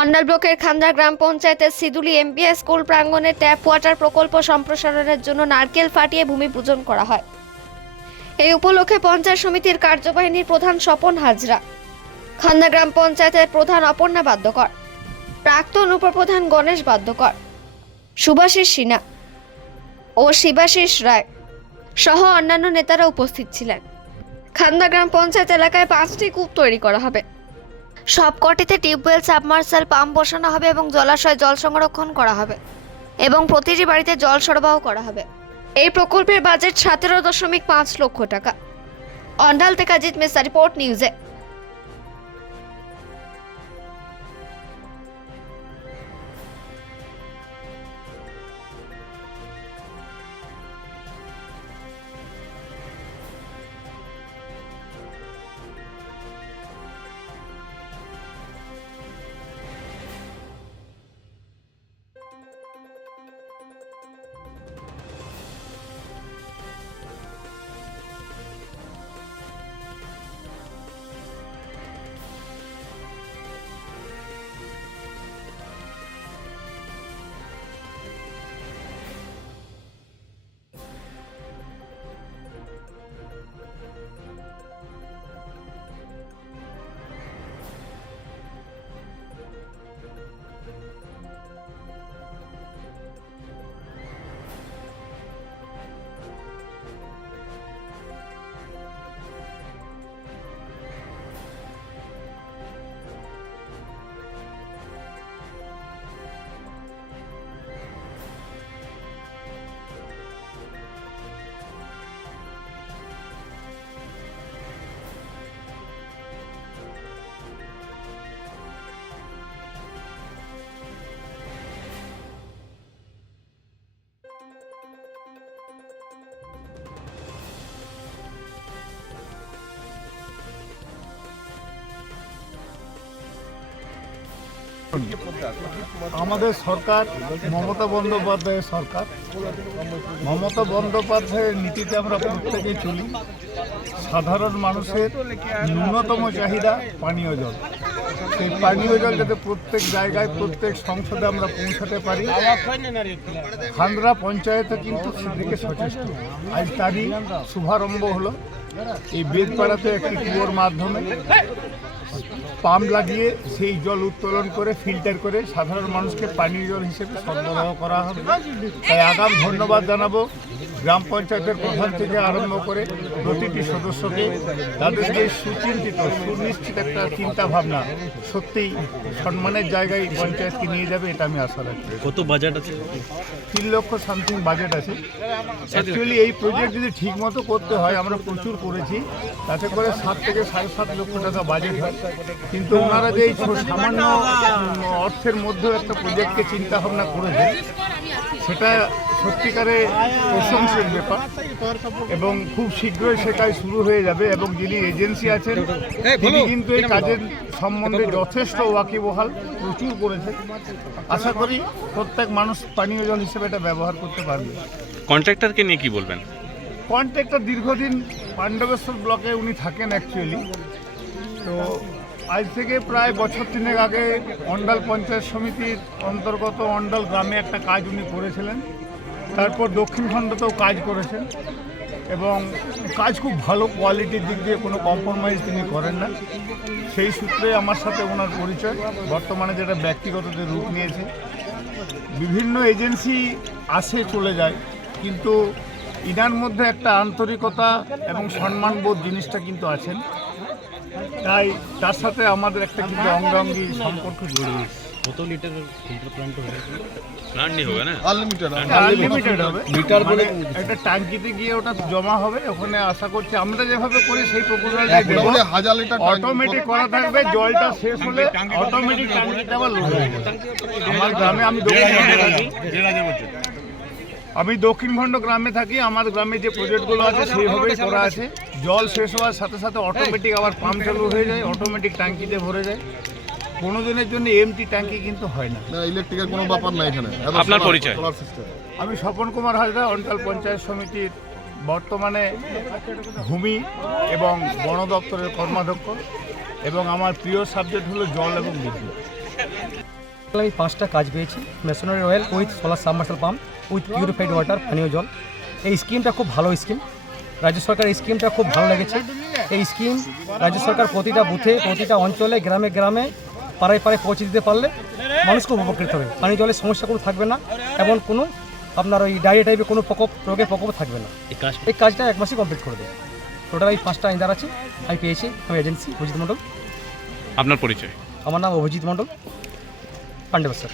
অন্ডাল ব্লকের খান্দা গ্রাম পঞ্চায়েতের সিদুলি এমপিএস স্কুল প্রাঙ্গণে ট্যাপ ওয়াটার প্রকল্প সম্প্রসারণের জন্য নারকেল ফাটিয়ে ভূমি পূজন করা হয়। এই উপলক্ষে পঞ্চায়েত সমিতির কার্যবাহিনীর প্রধান স্বপন হাজরা, খান্দা গ্রাম পঞ্চায়েতের প্রধান অপর্ণা বাদ্যকর, প্রাক্তন উপপ্রধান গণেশ বাদ্যকর, সুভাষিস সিনহা ও শিবাশিস রায় সহ অন্যান্য নেতারা উপস্থিত ছিলেন। খান্দা গ্রাম পঞ্চায়েত এলাকায় পাঁচটি কূপ তৈরি করা হবে। সবকটিতে টিউবওয়েল, সাবমার্সাল, পাম্প বসানো হবে এবং জলাশয় জল সংরক্ষণ করা হবে এবং প্রতিটি বাড়িতে জল সরবরাহ করা হবে। এই প্রকল্পের বাজেট সতেরো দশমিক পাঁচ লক্ষ টাকা। অন্ডাল থেকে অজিত মেসা, রিপোর্ট নিউজে। আমাদের সরকার, মমতা বন্দ্যোপাধ্যায়ের সরকার। মমতা বন্দ্যোপাধ্যায়ের নীতিতে আমরা প্রত্যেকেই চলি। সাধারণ মানুষের ন্যূনতম চাহিদা পানীয় জল। সেই পানীয় জল যাতে প্রত্যেক জায়গায়, প্রত্যেক সংসদে আমরা পৌঁছাতে পারি, খান্দ্রা পঞ্চায়েতে কিন্তু সেদিকে সচেষ্ট। আজ তারই শুভারম্ভ হলো। এই বেদপাড়াতে একটি কুয়োর মাধ্যমে পাম্প লাগিয়ে সেই জল উত্তোলন করে ফিল্টার করে সাধারণ মানুষকে পানীয় জল হিসেবে সরবরাহ করা হবে। তাই আগাম ধন্যবাদ জানাব। গ্রাম পঞ্চায়েতের প্রধান থেকে আরম্ভ করে প্রতিটি সদস্যকে তাদের যে সুচিন্তিত সুনিশ্চিত একটা চিন্তা ভাবনা সত্যিই সম্মানের জায়গায় পঞ্চায়েতকে নিয়ে যাবে এটা আমি আশা রাখি। কত বাজেট আছে? তিন লক্ষ সামথিং বাজেট আছে। অ্যাকচুয়ালি এই প্রজেক্ট যদি ঠিক মতো করতে হয় আমরা প্রচুর করেছি তাতে করে সাত থেকে সাড়ে সাত লক্ষ টাকা বাজেট হয়। কিন্তু ওনারা যে এই সামান্য অর্থের মধ্যেও একটা প্রজেক্টকে চিন্তা ভাবনা করেছে সেটা সত্যিকারে প্রশংসের ব্যাপার এবং খুব শীঘ্রই সে কাজ শুরু হয়ে যাবে এবং যিনি এজেন্সি আছেন তিনি কিন্তু এই কাজের সম্বন্ধে যথেষ্ট ওয়াকিবহাল প্রচুর করেছেন আশা করি প্রত্যেক মানুষ পানীয় জল হিসেবে এটা ব্যবহার করতে পারবে। কন্ট্রাক্টরকে নিয়ে কি বলবেন? কন্ট্রাক্টর দীর্ঘদিন পাণ্ডবেশ্বর ব্লকে উনি থাকেন অ্যাকচুয়ালি তো আজ থেকে প্রায় বছর তিনেক আগে অন্ডাল পঞ্চায়েত সমিতির অন্তর্গত অন্ডাল গ্রামে একটা কাজ উনি করেছিলেন। তারপর দক্ষিণ খণ্ডতেও কাজ করেছেন এবং কাজ খুব ভালো কোয়ালিটির দিক দিয়ে কোনো কম্প্রোমাইজ তিনি করেন না। সেই সূত্রে আমার সাথে ওনার পরিচয়। বর্তমানে যেটা ব্যক্তিগত যে রূপ নিয়েছে। বিভিন্ন এজেন্সি আসে চলে যায়, কিন্তু ইনার মধ্যে একটা আন্তরিকতা এবং সম্মানবোধ জিনিসটা কিন্তু আছেন তাই তার সাথে আমাদের একটা কিন্তু অঙ্গাঙ্গি সম্পর্ক জড়িয়ে কত লিটার ফিল্টার প্লান্ট হবে প্লান্ট নেই হবে না? আনলিমিটেড হবে। মিটার বলে একটা ট্যাঙ্কিতে গিয়ে ওটা জমা হবে ওখানে আশা করছি আমরা যেভাবে করি সেই প্রপোজাল দেবো। হাজার লিটার অটোমেটিক করা থাকবে জলটা শেষ হলে অটোমেটিক ট্যাঙ্কিটা আবার লোড যাবে। আমার গ্রামে আমি আমি দক্ষিণ খণ্ড গ্রামে থাকি আমার গ্রামে যে প্রজেক্টগুলো আছে সেইভাবেই করা আছে। জল শেষ হওয়ার সাথে সাথে অটোমেটিক আবার পাম্প চালু হয়ে যায় অটোমেটিক ট্যাঙ্কিতে ভরে যায়। কোনো দিনের জন্য এমটি ট্যাঙ্কি কিন্তু হয় না। না ইলেকট্রিকের কোনো ব্যাপার নাই এখানে। আপনার পরিচয়? আমি স্বপন কুমার হাজরা অঞ্চল পঞ্চায়েত সমিতির বর্তমানে ভূমি এবং বন দপ্তরের কর্মাধ্যক্ষ এবং আমার প্রিয় সাবজেক্ট হলো জল এবং বিদ্যুৎ। আমি পাঁচটা কাজ পেয়েছি। Machinery oil with solar submersible pump with purified water পানীয় জল। এই স্কিমটা খুব ভালো স্কিম রাজ্য সরকার এই স্কিমটা খুব ভালো লেগেছে। এই স্কিম রাজ্য সরকার প্রতিটা বুথে প্রতিটা অঞ্চলে গ্রামে গ্রামে পাড়ায় পাড়ায় পৌঁছে দিতে পারলে মানুষ খুব উপকৃত হবে। পানি জলের সমস্যা কোনো থাকবে না এমন কোনো আপনার ওই ডায়রিয়া টাইপের কোনো প্রকোপ রোগের প্রকোপ থাকবে না। এই কাজ এই কাজটা এক মাসে কমপ্লিট করে দেবো। টোটাল এই পাঁচটা আইনদার আছে আমি পেয়েছি আমি এজেন্সি অভিজিৎ মণ্ডল। আপনার পরিচয়? আমার নাম অভিজিৎ মণ্ডল পাণ্ডেশ্বর